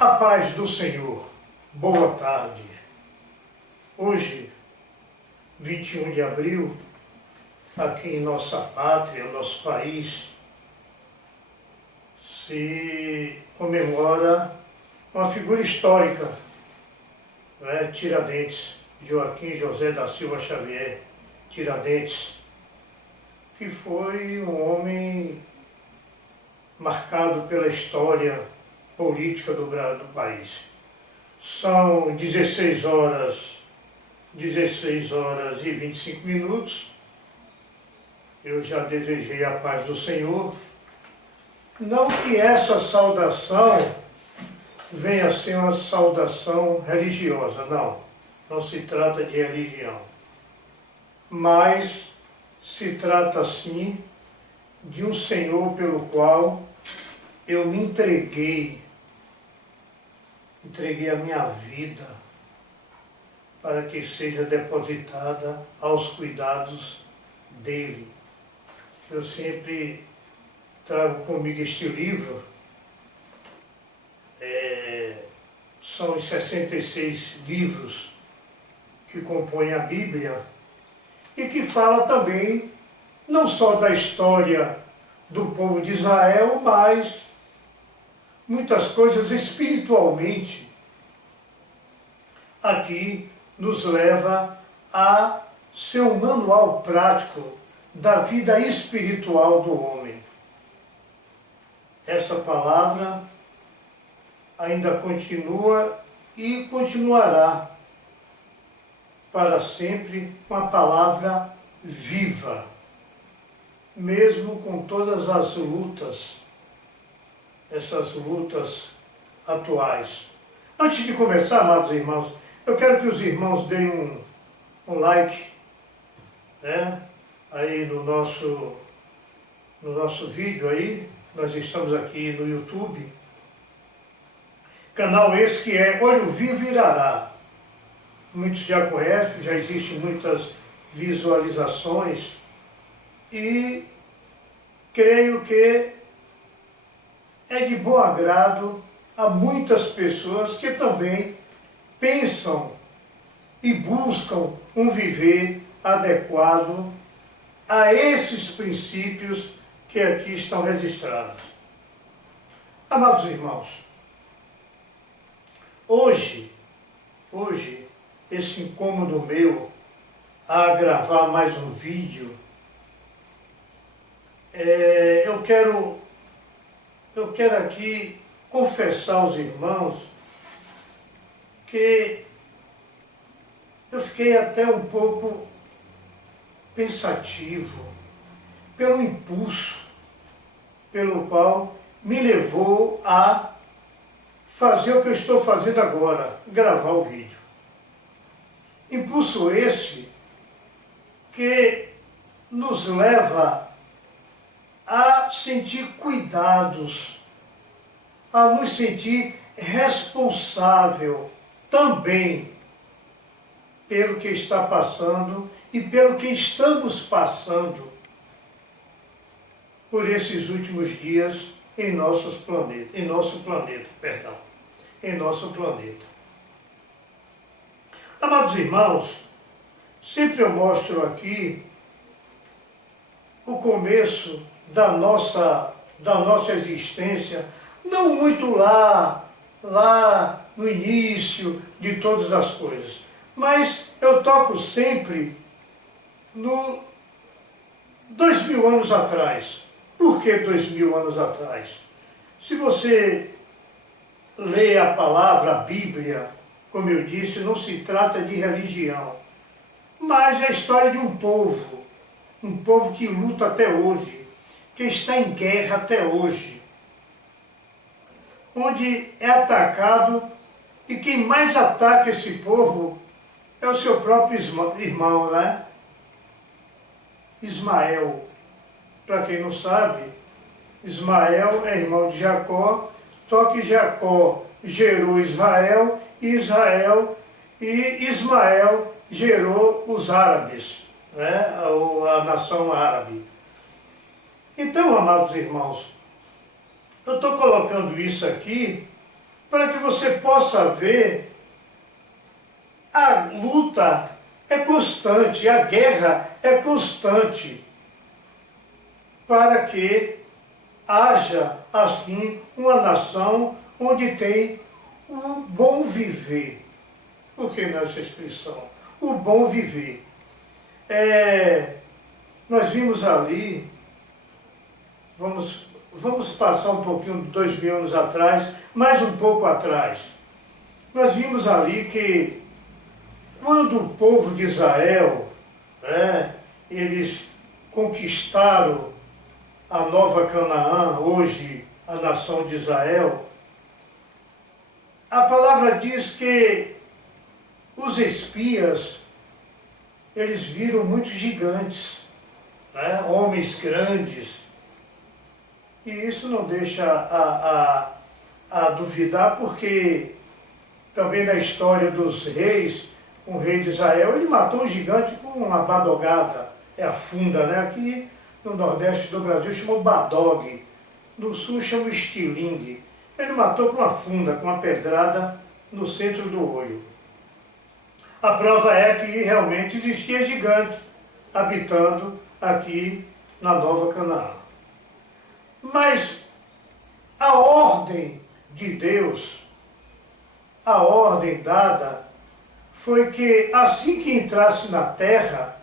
A paz do Senhor, boa tarde. Hoje, 21 de abril, aqui em nossa pátria, nosso país, se comemora uma figura histórica, né? Tiradentes, Joaquim José da Silva Xavier, Tiradentes, que foi um homem marcado pela história política do país. São 16 horas e 25 minutos. Eu já desejei a paz do Senhor. Não que essa saudação venha a ser uma saudação religiosa, não. Não se trata de religião. Mas se trata, sim, de um Senhor pelo qual eu me entreguei a minha vida para que seja depositada aos cuidados dele. Eu sempre trago comigo este livro, são os 66 livros que compõem a Bíblia e que fala também não só da história do povo de Israel, mas muitas coisas espiritualmente. Aqui nos leva a ser um manual prático da vida espiritual do homem. Essa palavra ainda continua e continuará para sempre uma palavra viva, mesmo com todas as lutas, essas lutas atuais. Antes de começar, amados irmãos, eu quero que os irmãos deem um like, né, aí no nosso vídeo aí. Nós estamos aqui no YouTube, canal esse que é Olho Vivo Irará. Muitos já conhecem, já existem muitas visualizações e creio que é de bom agrado a muitas pessoas que também pensam e buscam um viver adequado a esses princípios que aqui estão registrados. Amados irmãos, hoje, esse incômodo meu a gravar mais um vídeo, eu quero aqui confessar aos irmãos que eu fiquei até um pouco pensativo pelo impulso pelo qual me levou a fazer o que eu estou fazendo agora, gravar o vídeo. Impulso esse que nos leva a sentir cuidados, a nos sentir responsável também pelo que está passando e pelo que estamos passando por esses últimos dias em nosso planeta. Amados irmãos, sempre eu mostro aqui o começo da nossa existência, não muito lá no início de todas as coisas, mas eu toco sempre no 2000 anos atrás. Por que 2000 anos atrás? Se você lê a palavra, a Bíblia, como eu disse, não se trata de religião, mas é a história de um povo que luta até hoje, que está em guerra até hoje, onde é atacado, e quem mais ataca esse povo é o seu próprio irmão, né? Ismael. Para quem não sabe, Ismael é irmão de Jacó, só que Jacó gerou Israel e Ismael gerou os árabes, né? A nação árabe. Então, amados irmãos, eu estou colocando isso aqui para que você possa ver, a luta é constante, a guerra é constante, para que haja, assim, uma nação onde tem o bom viver. Por que nessa expressão? O bom viver. Nós vimos ali, vamos passar um pouquinho, 2000 anos atrás, mais um pouco atrás. Nós vimos ali que quando o povo de Israel, eles conquistaram a Nova Canaã, hoje a nação de Israel, a palavra diz que os espias, eles viram muitos gigantes, homens grandes, e isso não deixa a duvidar, porque também na história dos reis, um rei de Israel, ele matou um gigante com uma badogada, é a funda, aqui no nordeste do Brasil chamou badog, no sul chama estilingue. Ele matou com uma funda, com uma pedrada no centro do olho. A prova é que realmente existia gigante habitando aqui na Nova Canaã. Mas a ordem de Deus, a ordem dada, foi que assim que entrasse na terra,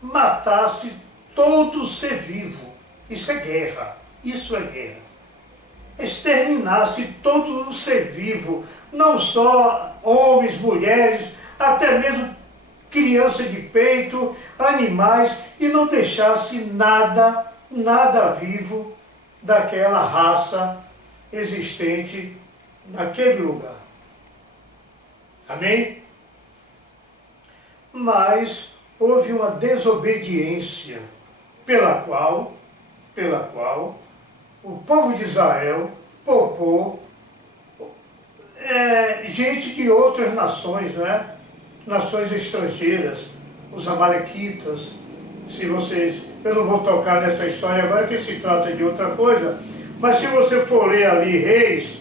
matasse todo ser vivo. Isso é guerra, isso é guerra. Exterminasse todo o ser vivo, não só homens, mulheres, até mesmo criança de peito, animais, e não deixasse nada vivo daquela raça existente naquele lugar. Amém? Mas houve uma desobediência pela qual o povo de Israel poupou gente de outras nações, nações estrangeiras, os amalequitas. Eu não vou tocar nessa história agora, que se trata de outra coisa, mas se você for ler ali Reis,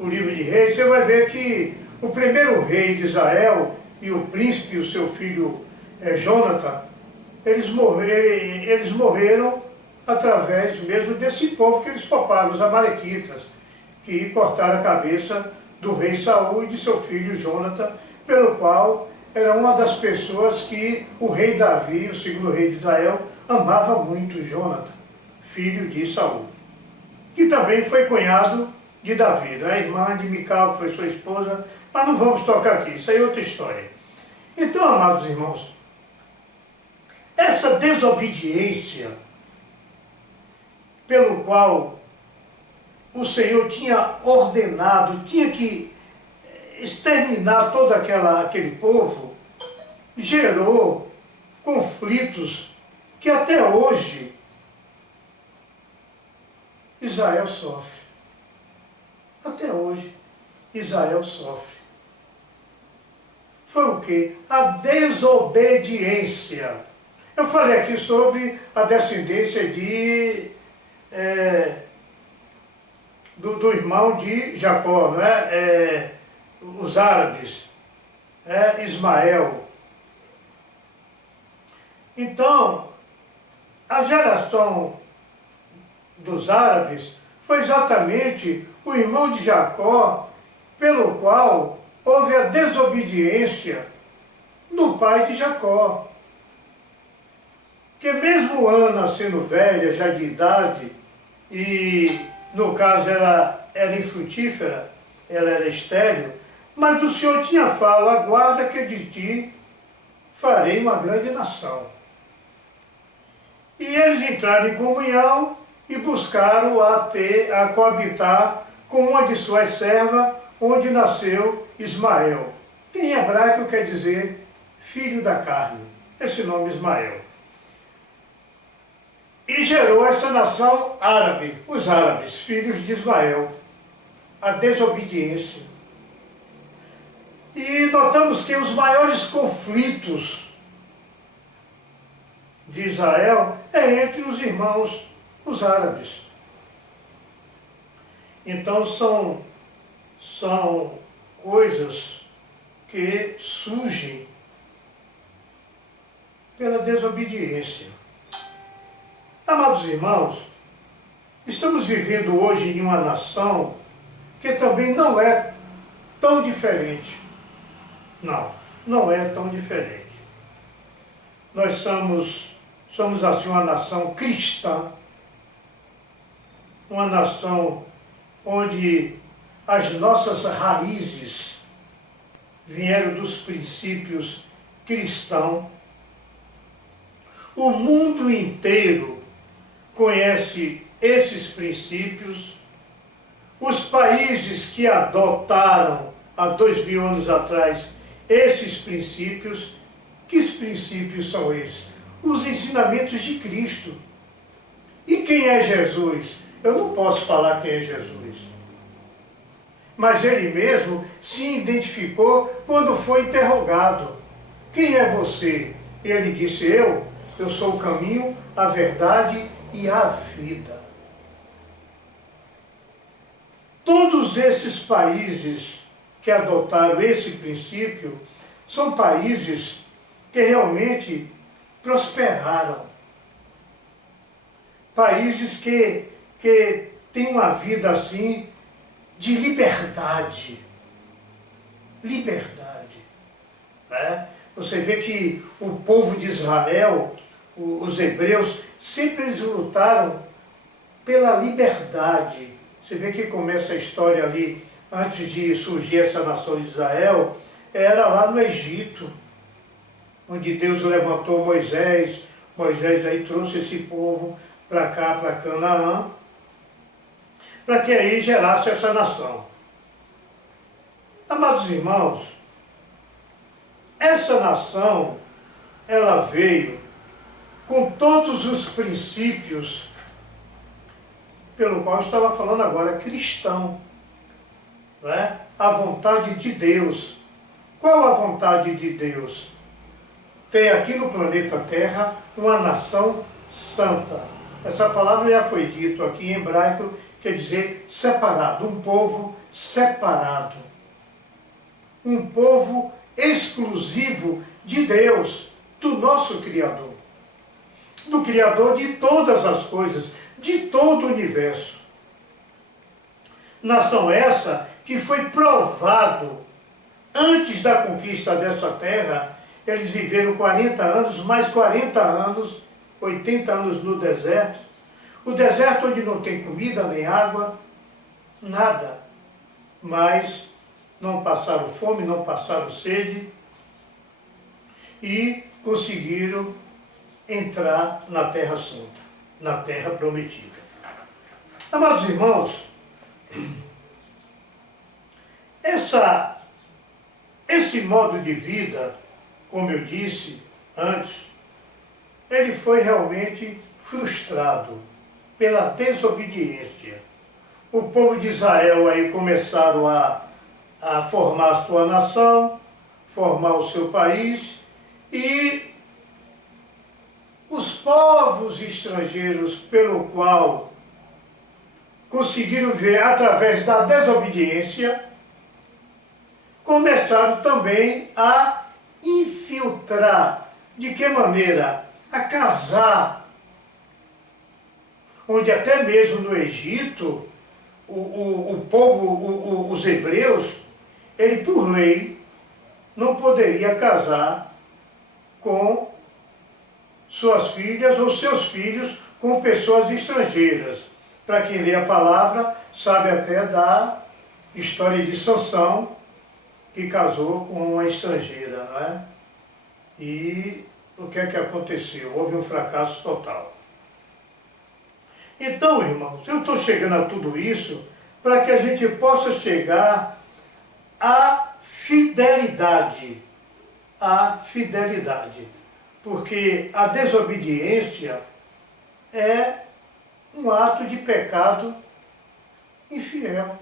o livro de Reis, você vai ver que o primeiro rei de Israel e o príncipe, o seu filho Jonathan, eles morreram através mesmo desse povo que eles pouparam, os amalequitas, que cortaram a cabeça do rei Saul e de seu filho Jonathan, pelo qual era uma das pessoas que o rei Davi, o segundo rei de Israel, amava muito, Jonathan, filho de Saul, que também foi cunhado de Davi, a irmã de Mical, que foi sua esposa, mas não vamos tocar aqui, isso aí é outra história. Então, amados irmãos, essa desobediência pelo qual o Senhor tinha ordenado, tinha que exterminar todo aquele povo, gerou conflitos que até hoje Israel sofre. Até hoje Israel sofre. Foi o quê? A desobediência. Eu falei aqui sobre a descendência do irmão de Jacó, os árabes, Ismael. Então, a geração dos árabes foi exatamente o irmão de Jacó, pelo qual houve a desobediência do pai de Jacó. Que mesmo Ana sendo velha, já de idade, e no caso ela era infrutífera, ela era estéril, mas o Senhor tinha falado: aguarda que de ti farei uma grande nação. E eles entraram em comunhão e buscaram a coabitar com uma de suas servas, onde nasceu Ismael, que em hebraico quer dizer filho da carne, esse nome Ismael. E gerou essa nação árabe, os árabes, filhos de Ismael, a desobediência. E notamos que os maiores conflitos de Israel é entre os irmãos, os árabes. Então são coisas que surgem pela desobediência. Amados irmãos, estamos vivendo hoje em uma nação que também não é tão diferente. Não é tão diferente. Nós somos assim uma nação cristã, uma nação onde as nossas raízes vieram dos princípios cristãos. O mundo inteiro conhece esses princípios. Os países que adotaram há 2000 anos atrás esses princípios, que princípios são esses? Os ensinamentos de Cristo. E quem é Jesus? Eu não posso falar quem é Jesus. Mas ele mesmo se identificou quando foi interrogado. Quem é você? Ele disse, eu sou o caminho, a verdade e a vida. Todos esses países que adotaram esse princípio são países que realmente prosperaram. Países que têm uma vida assim de liberdade. Liberdade. Né? Você vê que o povo de Israel, os hebreus, sempre eles lutaram pela liberdade. Você vê que começa a história ali, antes de surgir essa nação de Israel, era lá no Egito, onde Deus levantou Moisés. Moisés aí trouxe esse povo para cá, para Canaã, para que aí gerasse essa nação. Amados irmãos, essa nação, ela veio com todos os princípios pelo qual eu estava falando agora, cristão. Né? A vontade de Deus. Qual a vontade de Deus? Tem aqui no planeta Terra uma nação santa. Essa palavra já foi dita aqui em hebraico, quer dizer separado, um povo separado. Um povo exclusivo de Deus, do nosso Criador. Do Criador de todas as coisas, de todo o universo. Nação essa que foi provado antes da conquista dessa terra. Eles viveram 40 anos, mais 40 anos, 80 anos no deserto. O deserto onde não tem comida nem água, nada. Mas não passaram fome, não passaram sede e conseguiram entrar na Terra Santa, na Terra Prometida. Amados irmãos, esse modo de vida, como eu disse antes, ele foi realmente frustrado pela desobediência. O povo de Israel aí começaram a formar a sua nação, formar o seu país, e os povos estrangeiros pelo qual conseguiram ver através da desobediência, começaram também a infiltrar. De que maneira? A casar. Onde até mesmo no Egito, o povo, os hebreus, ele por lei não poderia casar com suas filhas ou seus filhos com pessoas estrangeiras. Para quem lê a palavra, sabe até da história de Sansão, que casou com uma estrangeira, não é? E o que é que aconteceu? Houve um fracasso total. Então, irmãos, eu estou chegando a tudo isso para que a gente possa chegar à fidelidade. À fidelidade. Porque a desobediência é um ato de pecado infiel.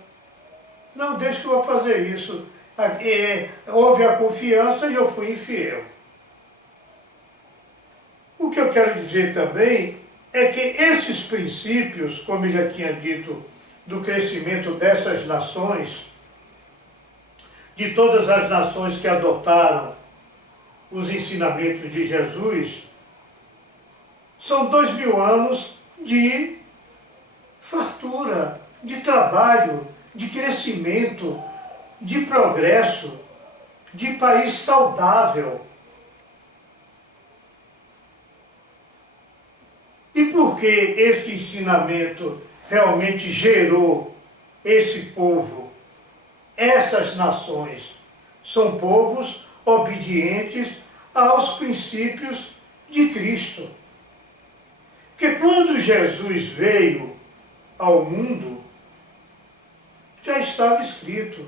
Não, deixa que eu vou fazer isso. Houve a confiança e eu fui infiel. O que eu quero dizer também é que esses princípios, como eu já tinha dito, do crescimento dessas nações, de todas as nações que adotaram os ensinamentos de Jesus, são 2000 anos de fartura, de trabalho, de crescimento, de progresso, de país saudável. E por que este ensinamento realmente gerou esse povo, essas nações? São povos obedientes aos princípios de Cristo. Porque quando Jesus veio ao mundo, já estava escrito: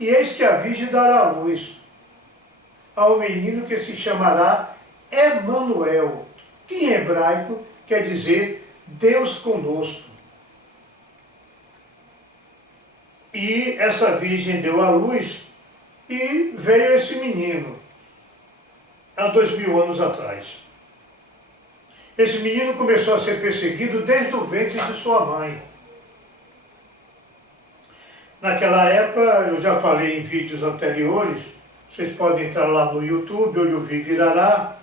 e eis que a Virgem dará à luz ao menino que se chamará Emanuel, que em hebraico quer dizer Deus conosco. E essa virgem deu à luz e veio esse menino há 2000 anos atrás. Esse menino começou a ser perseguido desde o ventre de sua mãe. Naquela época, eu já falei em vídeos anteriores, vocês podem entrar lá no YouTube, onde o vídeo virará,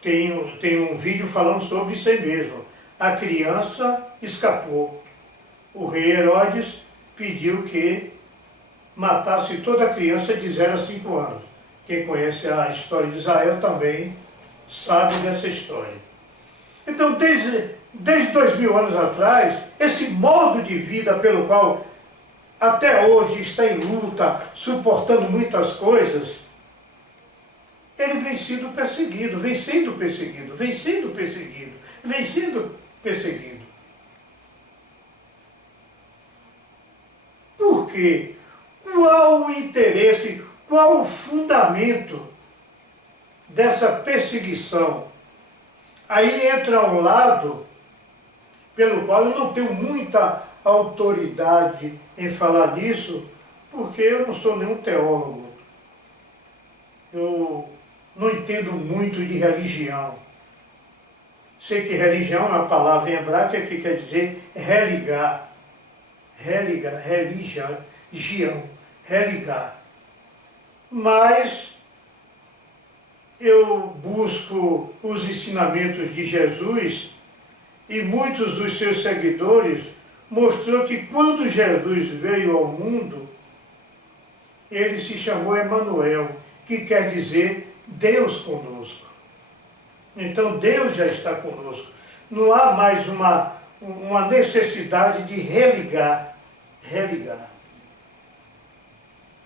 tem um vídeo falando sobre isso aí mesmo. A criança escapou. O rei Herodes pediu que matasse toda a criança de 0 a 5 anos. Quem conhece a história de Israel também sabe dessa história. Então, desde 2000 anos atrás, esse modo de vida pelo qual até hoje está em luta, suportando muitas coisas, ele vem sendo perseguido, vem sendo perseguido, vem sendo perseguido, vem sendo perseguido. Por quê? Qual o interesse, qual o fundamento dessa perseguição? Aí entra um lado pelo qual eu não tenho muita autoridade em falar nisso, porque eu não sou nenhum teólogo. Eu não entendo muito de religião. Sei que religião é uma palavra em hebraico que quer dizer religar. Religar, religião, religar. Mas eu busco os ensinamentos de Jesus e muitos dos seus seguidores mostrou que quando Jesus veio ao mundo, ele se chamou Emanuel, que quer dizer Deus conosco. Então Deus já está conosco. Não há mais uma necessidade de religar.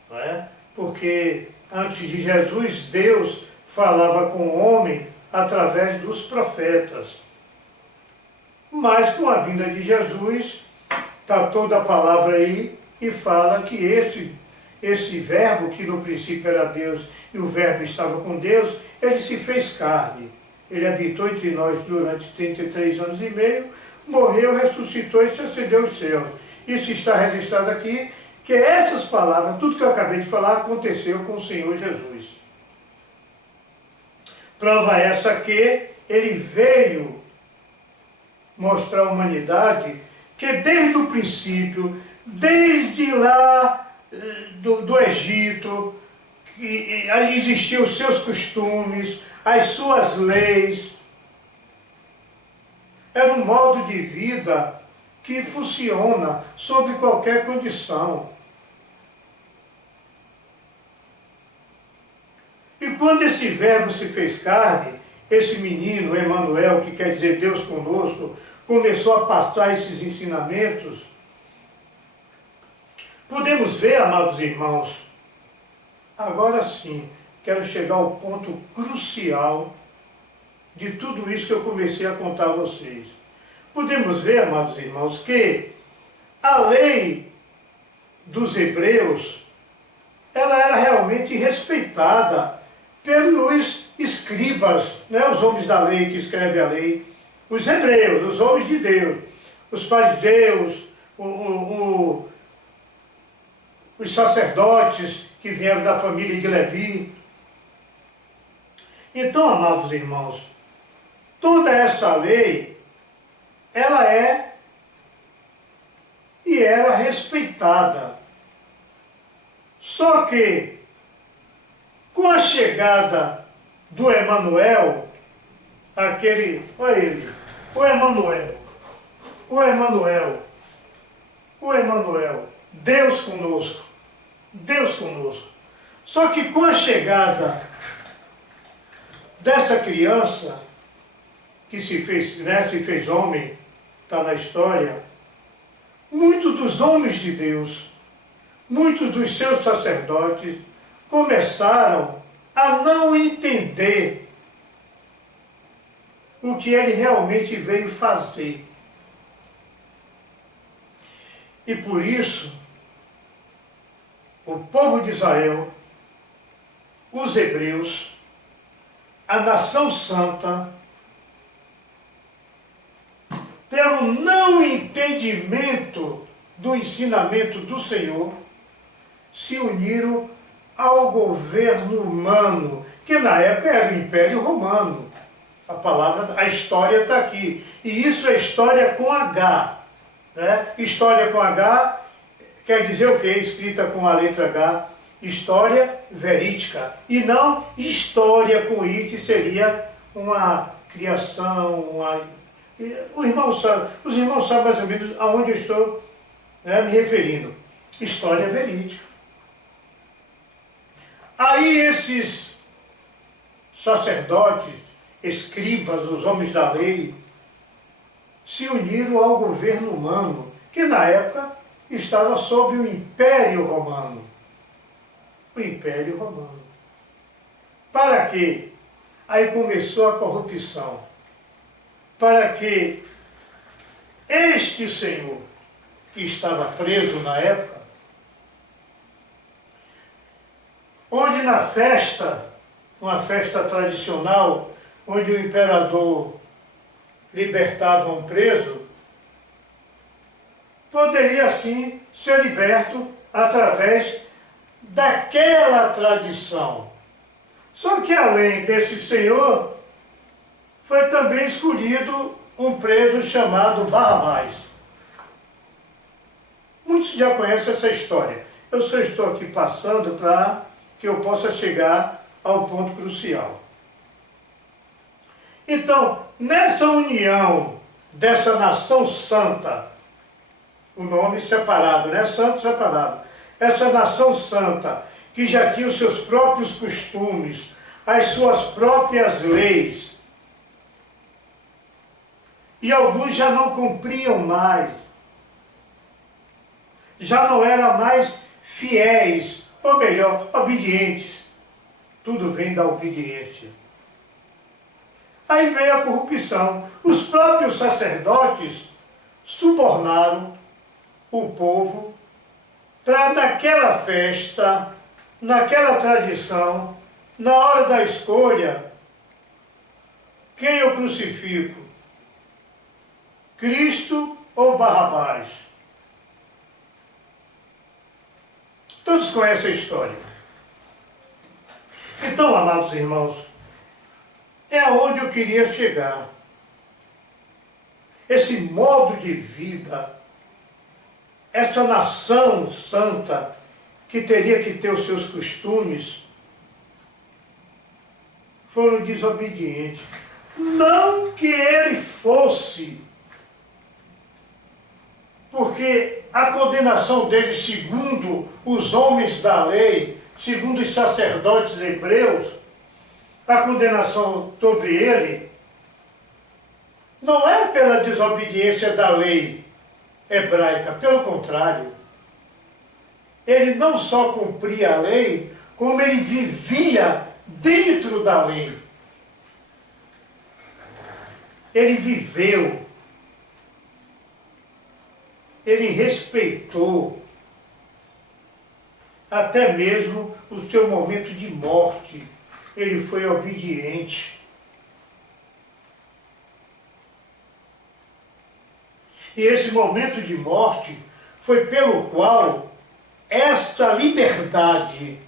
Não é? Porque antes de Jesus, Deus falava com o homem através dos profetas. Mas com a vinda de Jesus, está toda a palavra aí e fala que esse verbo, que no princípio era Deus e o verbo estava com Deus, ele se fez carne. Ele habitou entre nós durante 33 anos e meio, morreu, ressuscitou e se ascendeu aos céus. Isso está registrado aqui, que essas palavras, tudo que eu acabei de falar, aconteceu com o Senhor Jesus. Prova essa que ele veio mostrar à humanidade que desde o princípio, desde lá do Egito, que existiam os seus costumes, as suas leis. Era um modo de vida que funciona sob qualquer condição. E quando esse verbo se fez carne, esse menino, Emanuel, que quer dizer Deus conosco, começou a passar esses ensinamentos, podemos ver, amados irmãos, agora sim, quero chegar ao ponto crucial de tudo isso que eu comecei a contar a vocês. Podemos ver, amados irmãos, que a lei dos hebreus, ela era realmente respeitada pelos escribas, né, os homens da lei que escrevem a lei, os hebreus, os homens de Deus, os fariseus, os sacerdotes que vieram da família de Levi. Então, amados irmãos, toda essa lei, ela é e era respeitada. Só que Com a chegada do Emanuel, olha ele, o Emanuel, Deus conosco, Deus conosco. Só que com a chegada dessa criança, que se fez homem, está na história, muitos dos homens de Deus, muitos dos seus sacerdotes, começaram a não entender o que ele realmente veio fazer. E por isso, o povo de Israel, os hebreus, a nação santa, pelo não entendimento do ensinamento do Senhor, se uniram ao governo humano, que na época era o Império Romano. A história está aqui. E isso é história com H. Né? História com H quer dizer o quê? Escrita com a letra H. História verídica. E não história com I, que seria uma criação, os irmãos sabem mais ou menos aonde eu estou, né, me referindo. História verídica. Aí esses sacerdotes, escribas, os homens da lei, se uniram ao governo humano, que na época estava sob o Império Romano. O Império Romano. Para quê? Aí começou a corrupção. Para que este senhor, que estava preso na época, onde na festa, uma festa tradicional, onde o imperador libertava um preso, poderia assim ser liberto através daquela tradição. Só que além desse senhor, foi também escolhido um preso chamado Barrabás. Muitos já conhecem essa história. Eu só estou aqui passando para que eu possa chegar ao ponto crucial. Então, nessa união dessa nação santa, o nome separado, né? Santo separado. Essa nação santa, que já tinha os seus próprios costumes, as suas próprias leis, e alguns já não cumpriam mais, já não eram mais fiéis, ou melhor, obedientes. Tudo vem da obediência. Aí veio a corrupção. Os próprios sacerdotes subornaram o povo para naquela festa, naquela tradição, na hora da escolha, quem eu crucifico? Cristo ou Barrabás? Todos conhecem a história. Então, amados irmãos, é aonde eu queria chegar. Esse modo de vida, essa nação santa, que teria que ter os seus costumes, foram desobedientes. Não que ele fosse, porque a condenação dele, segundo os homens da lei, segundo os sacerdotes hebreus, a condenação sobre ele não é pela desobediência da lei hebraica, pelo contrário. Ele não só cumpria a lei, como ele vivia dentro da lei. Ele viveu, ele respeitou até mesmo o seu momento de morte. Ele foi obediente. E esse momento de morte foi pelo qual esta liberdade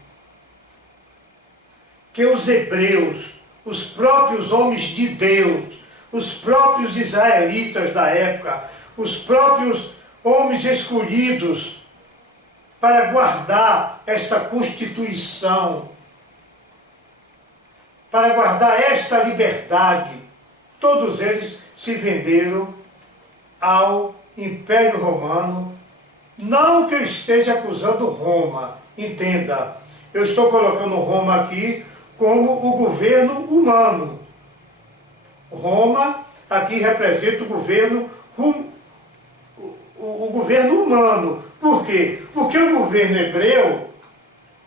que os hebreus, os próprios homens de Deus, os próprios israelitas da época, os próprios homens escolhidos para guardar esta Constituição, para guardar esta liberdade, todos eles se venderam ao Império Romano. Não que eu esteja acusando Roma, entenda, eu estou colocando Roma aqui como o governo humano. Roma aqui representa o governo o governo humano. Por quê? Porque o governo hebreu,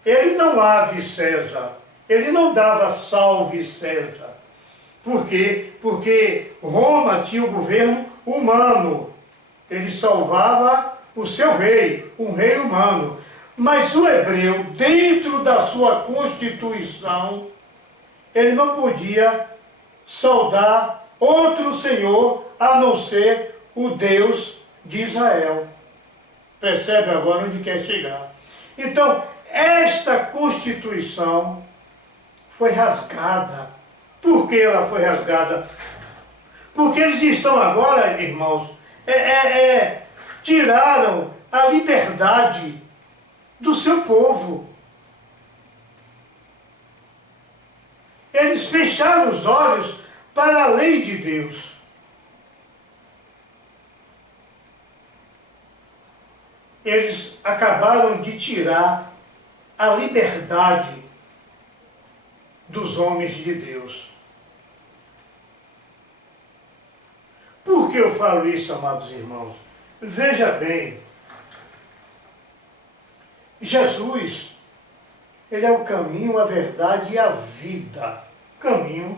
ele não ave César, ele não dava salve César. Por quê? Porque Roma tinha o governo humano. Ele salvava o seu rei, um rei humano. Mas o hebreu, dentro da sua constituição, ele não podia saudar outro senhor a não ser o Deus de Israel. Percebe agora onde quer chegar? Então, esta constituição foi rasgada. Por que ela foi rasgada? Porque eles estão agora, irmãos, tiraram a liberdade do seu povo. Eles fecharam os olhos para a lei de Deus. Eles acabaram de tirar a liberdade dos homens de Deus. Por que eu falo isso, amados irmãos? Veja bem, Jesus, ele é o caminho, a verdade e a vida. Caminho,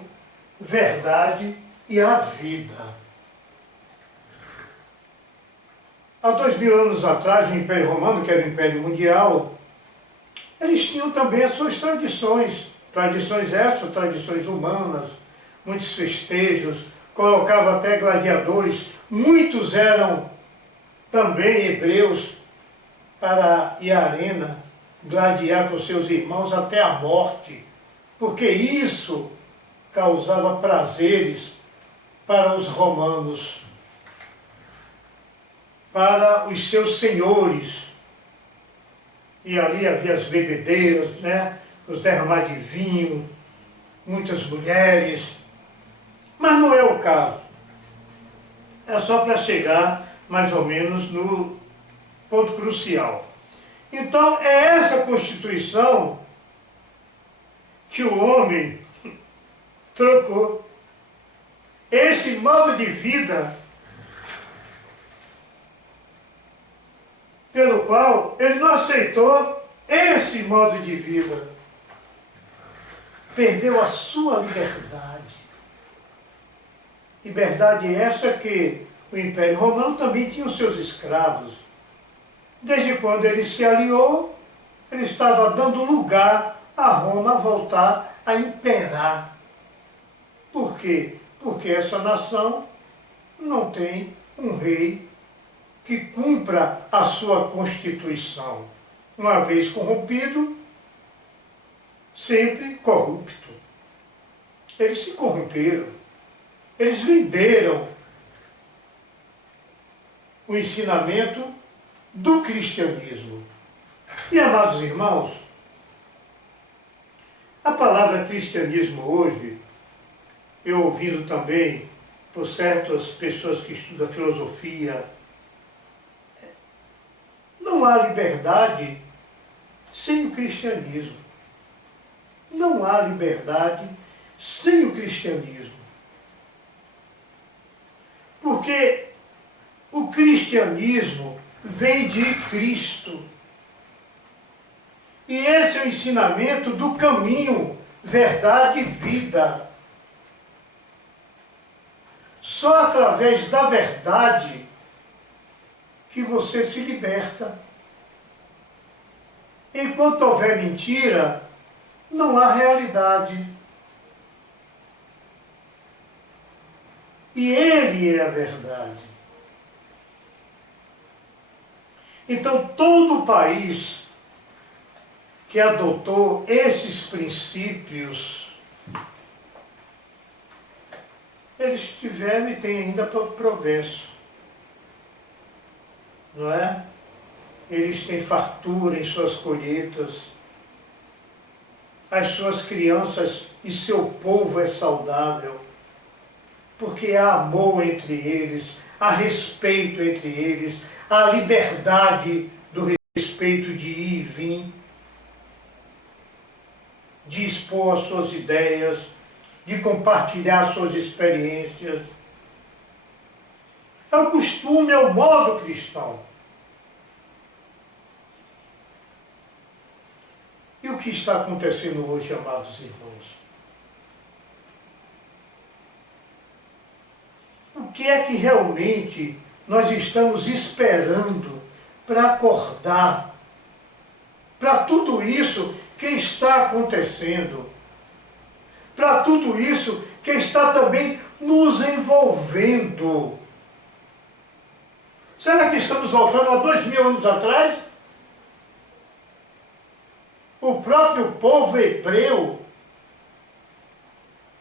verdade e a vida. Há 2000 anos atrás, o Império Romano, que era o Império Mundial, eles tinham também as suas tradições. Tradições essas, tradições humanas, muitos festejos, colocava até gladiadores. Muitos eram também hebreus para ir à arena, gladiar com seus irmãos até a morte, porque isso causava prazeres para os romanos, para os seus senhores. E ali havia as bebedeiras, né? Os derramar de vinho, muitas mulheres. Mas não é o caso. É só para chegar mais ou menos no ponto crucial. Então, é essa Constituição que o homem trocou. Esse modo de vida pelo qual ele não aceitou esse modo de vida. Perdeu a sua liberdade. Liberdade essa que o Império Romano também tinha os seus escravos. Desde quando ele se aliou, ele estava dando lugar a Roma voltar a imperar. Por quê? Porque essa nação não tem um rei que cumpra a sua Constituição. Uma vez corrompido, sempre corrupto. Eles se corromperam. Eles venderam o ensinamento do cristianismo. E, amados irmãos, a palavra cristianismo hoje, eu ouvindo também por certas pessoas que estudam filosofia, não há liberdade sem o cristianismo. Não há liberdade sem o cristianismo. Porque o cristianismo vem de Cristo. E esse é o ensinamento do caminho, verdade e vida. Só através da verdade que você se liberta. Enquanto houver mentira, não há realidade. E Ele é a verdade. Então, todo o país que adotou esses princípios, eles tiveram e têm ainda progresso. Não é? Eles têm fartura em suas colheitas. as suas crianças e seu povo é saudável, porque há amor entre eles, há respeito entre eles, há liberdade do respeito de ir e vir, de expor as suas ideias, de compartilhar suas experiências. É o costume, é o modo cristão. E o que está acontecendo hoje, amados irmãos? O que é que realmente nós estamos esperando para acordar para tudo isso que está acontecendo? Para tudo isso que está também nos envolvendo? Será que estamos voltando a 2000 anos atrás? O próprio povo hebreu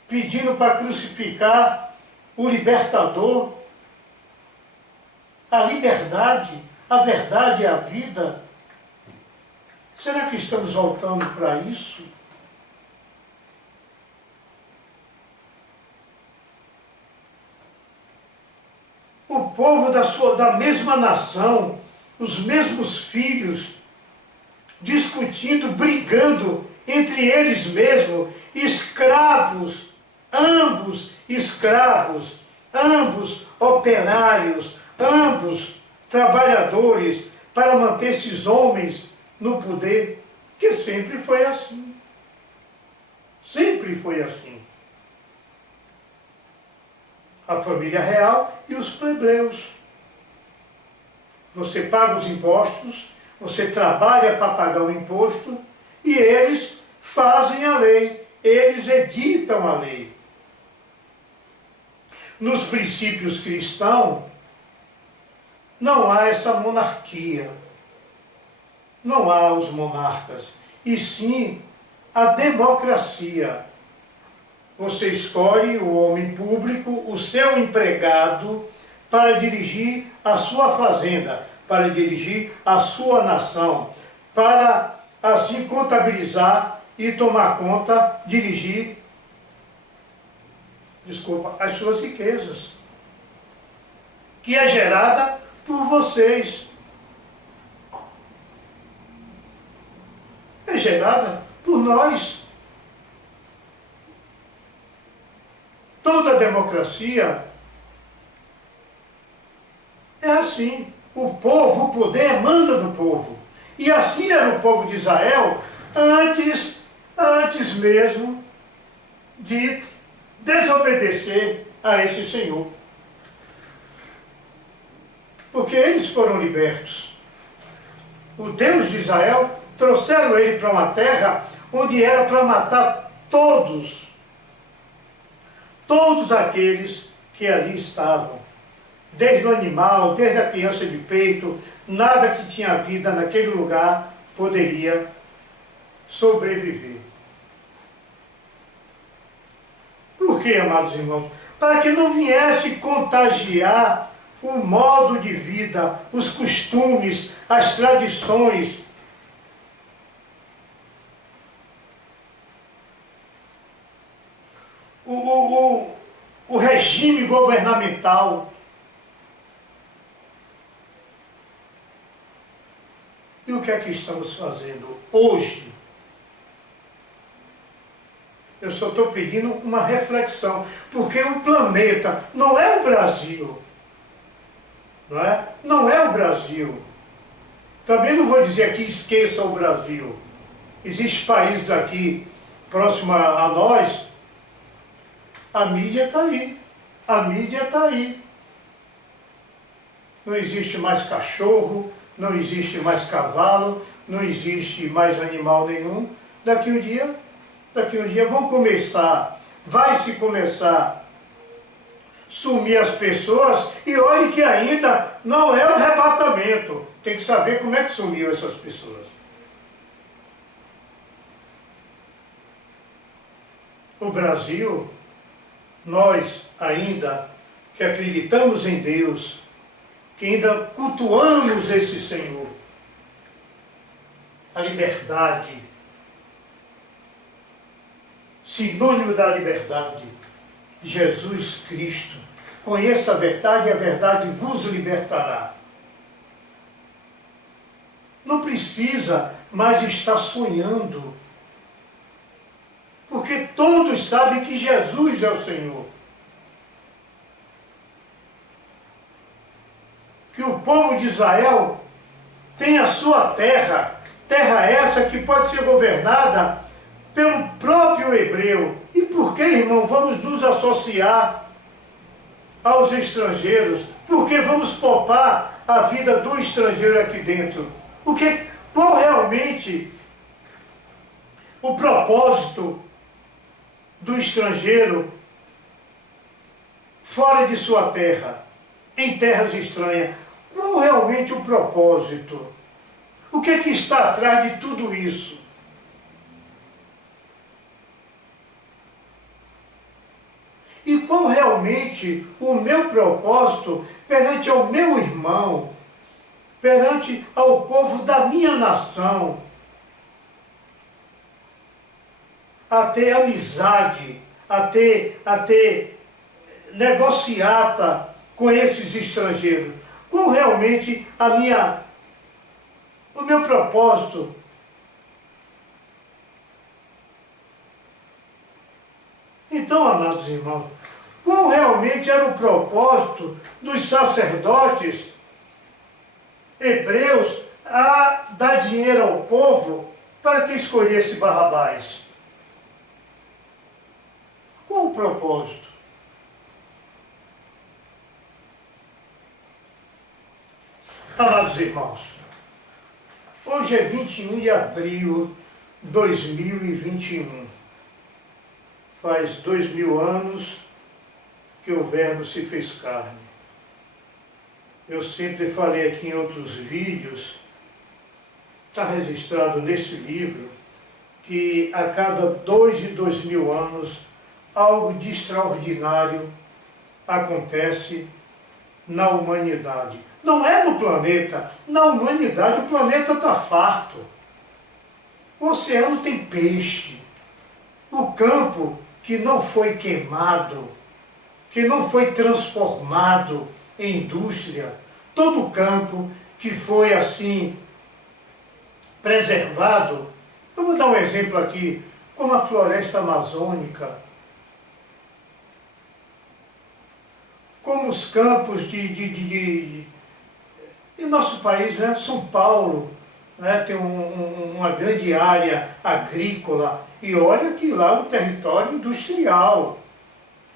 pedindo para crucificar o libertador, a liberdade, a verdade e a vida. Será que estamos voltando para isso? O povo da mesma nação, os mesmos filhos, discutindo, brigando entre eles mesmos, escravos, ambos escravos, ambos operários, ambos trabalhadores, para manter esses homens no poder, que sempre foi assim. Sempre foi assim. A família real e os plebeus. Você paga os impostos, você trabalha para pagar o imposto e eles fazem a lei, eles editam a lei. Nos princípios cristãos, não há essa monarquia, não há os monarcas, e sim a democracia. Você escolhe o homem público, o seu empregado, para dirigir a sua fazenda, para dirigir a sua nação, para assim contabilizar e tomar conta, dirigir, as suas riquezas, que é gerada por vocês. É gerada por nós. Toda democracia é assim. O povo, o poder manda do povo. E assim era o povo de Israel antes mesmo de desobedecer a esse Senhor. Porque eles foram libertos. O Deus de Israel trouxeram ele para uma terra onde era para matar todos aqueles que ali estavam. Desde o animal, desde a criança de peito, nada que tinha vida naquele lugar poderia sobreviver. Por quê, amados irmãos? Para que não viesse contagiar o modo de vida, os costumes, as tradições. O regime governamental. E o que é que estamos fazendo hoje? Eu só estou pedindo uma reflexão, porque o planeta não é o Brasil, não é? Não é o Brasil. Também não vou dizer aqui esqueça o Brasil. Existem países aqui próximos a nós, a mídia está aí, a mídia está aí. Não existe mais cachorro, não existe mais cavalo, não existe mais animal nenhum. Daqui um dia vai se começar a sumir as pessoas, e olhe que ainda não é o arrebatamento. Tem que saber como é que sumiu essas pessoas. O Brasil, nós ainda que acreditamos em Deus, que ainda cultuamos esse Senhor, a liberdade, sinônimo da liberdade. Jesus Cristo. Conheça a verdade e a verdade vos libertará. Não precisa mais estar sonhando, porque todos sabem que Jesus é o Senhor. Que o povo de Israel tem a sua terra, terra essa que pode ser governada pelo próprio hebreu. E por que, irmão, vamos nos associar aos estrangeiros? Por que vamos poupar a vida do estrangeiro aqui dentro? Qual realmente o propósito do estrangeiro fora de sua terra, em terras estranhas? Qual realmente o propósito? O que é que está atrás de tudo isso? E qual realmente o meu propósito perante ao meu irmão, perante ao povo da minha nação, a ter amizade, a ter negociata com esses estrangeiros? Qual realmente o meu propósito? Então, amados irmãos, qual realmente era o propósito dos sacerdotes hebreus a dar dinheiro ao povo para que escolhesse Barrabás? Qual o propósito? Amados irmãos, hoje é 21 de abril de 2021. Faz 2000 anos que o Verbo se fez carne. Eu sempre falei aqui em outros vídeos, está registrado nesse livro, que a cada 2000 anos, algo de extraordinário acontece na humanidade. Não é no planeta, na humanidade. O planeta está farto. O oceano tem peixe. O campo que não foi queimado, que não foi transformado em indústria, todo o campo que foi assim preservado. Eu vou dar um exemplo aqui, como a floresta amazônica, como os campos de nosso país, né? São Paulo, né? Tem uma grande área agrícola, e olha que lá é um território industrial,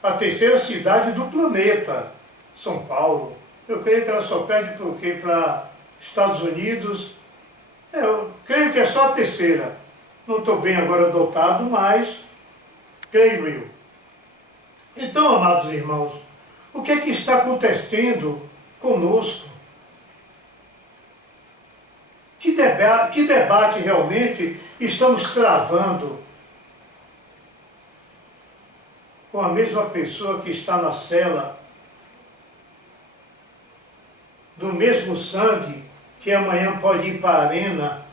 a terceira cidade do planeta, São Paulo. Eu creio que ela só perde por quê? Para Estados Unidos. Eu creio que é só a terceira. Não estou bem agora dotado, mas creio eu. Então, amados irmãos, o que é que está acontecendo conosco? Que debate realmente estamos travando com a mesma pessoa que está na cela, do mesmo sangue, que amanhã pode ir para a arena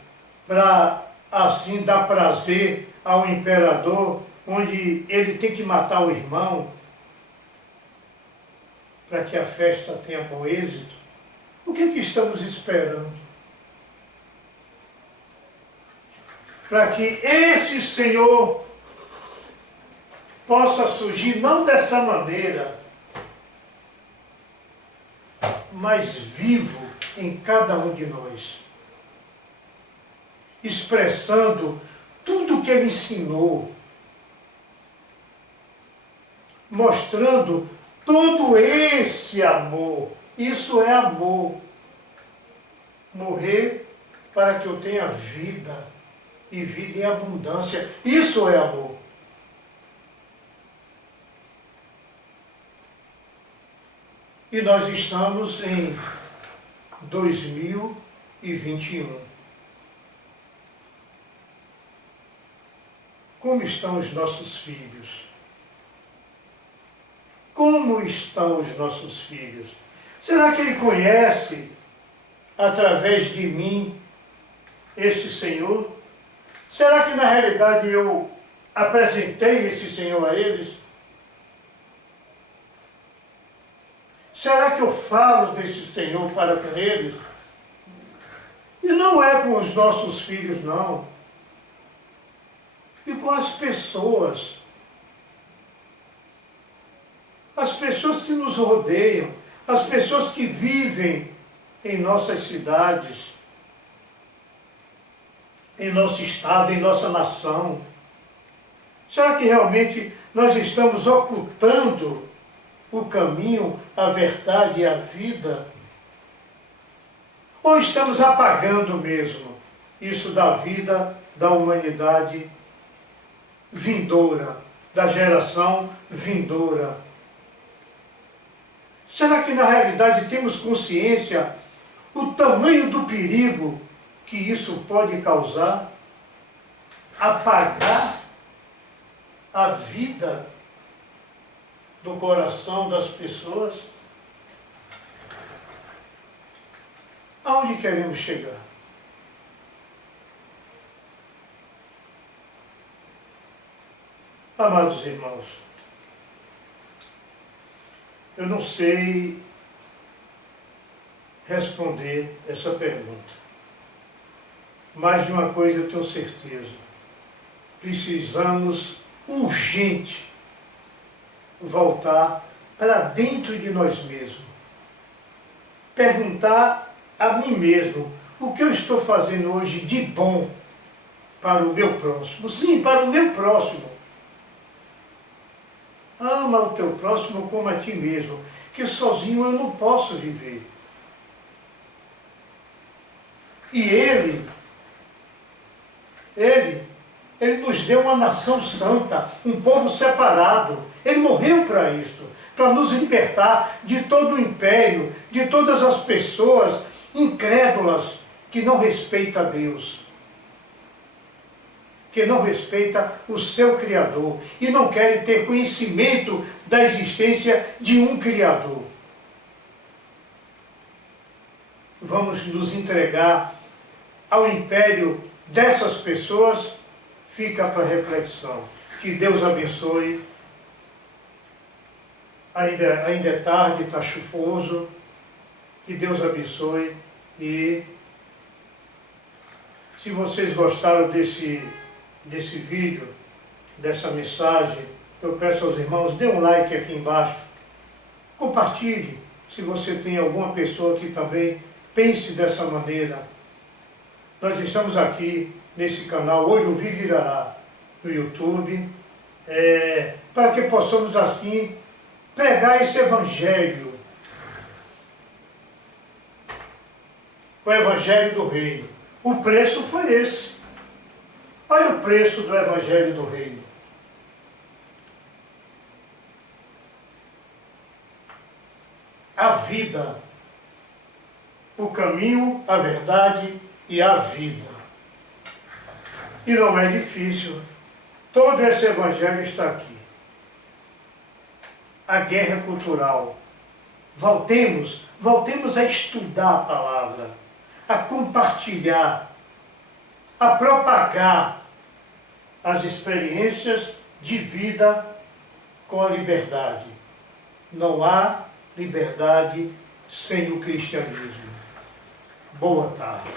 para assim dar prazer ao imperador, onde ele tem que matar o irmão para que a festa tenha bom êxito? O que é que estamos esperando? Para que esse Senhor possa surgir, não dessa maneira, mas vivo em cada um de nós, expressando tudo o que Ele ensinou, mostrando todo esse amor. Isso é amor. Morrer para que eu tenha vida, e vida em abundância. Isso é amor. E nós estamos em 2021. Como estão os nossos filhos? Como estão os nossos filhos? Será que ele conhece, através de mim, esse Senhor? Será que na realidade eu apresentei esse Senhor a eles? Será que eu falo desse Senhor para com eles? E não é com os nossos filhos, não. E com as pessoas. As pessoas que nos rodeiam, as pessoas que vivem em nossas cidades, em nosso estado, em nossa nação. Será que realmente nós estamos ocultando o caminho, a verdade e a vida? Ou estamos apagando mesmo isso da vida da humanidade vindoura, da geração vindoura? Será que na realidade temos consciência o tamanho do perigo que isso pode causar? Apagar a vida do coração das pessoas? Aonde queremos chegar? Amados irmãos, eu não sei responder essa pergunta, mas de uma coisa eu tenho certeza: precisamos urgente voltar para dentro de nós mesmos, perguntar a mim mesmo o que eu estou fazendo hoje de bom para o meu próximo. Sim, para o meu próximo. Ama o teu próximo como a ti mesmo, que sozinho eu não posso viver. E Ele nos deu uma nação santa, um povo separado. Ele morreu para isso, para nos libertar de todo o império, de todas as pessoas incrédulas que não respeitam a Deus, que não respeita o seu Criador e não querem ter conhecimento da existência de um Criador. Vamos nos entregar ao império dessas pessoas? Fica para reflexão. Que Deus abençoe. Ainda é tarde, está chuvoso. Que Deus abençoe. E se vocês gostaram desse vídeo, dessa mensagem, eu peço aos irmãos, dê um like aqui embaixo. Compartilhe, se você tem alguma pessoa que também pense dessa maneira. Nós estamos aqui nesse canal Olho Vivo Irará, no YouTube, para que possamos assim pregar esse Evangelho, o Evangelho do Reino. O preço foi esse. Olha o preço do Evangelho do Reino. A vida, o caminho, a verdade e a vida. E não é difícil. Todo esse Evangelho está aqui. A guerra cultural. Voltemos a estudar a palavra, a compartilhar, a propagar as experiências de vida com a liberdade. Não há liberdade sem o cristianismo. Boa tarde.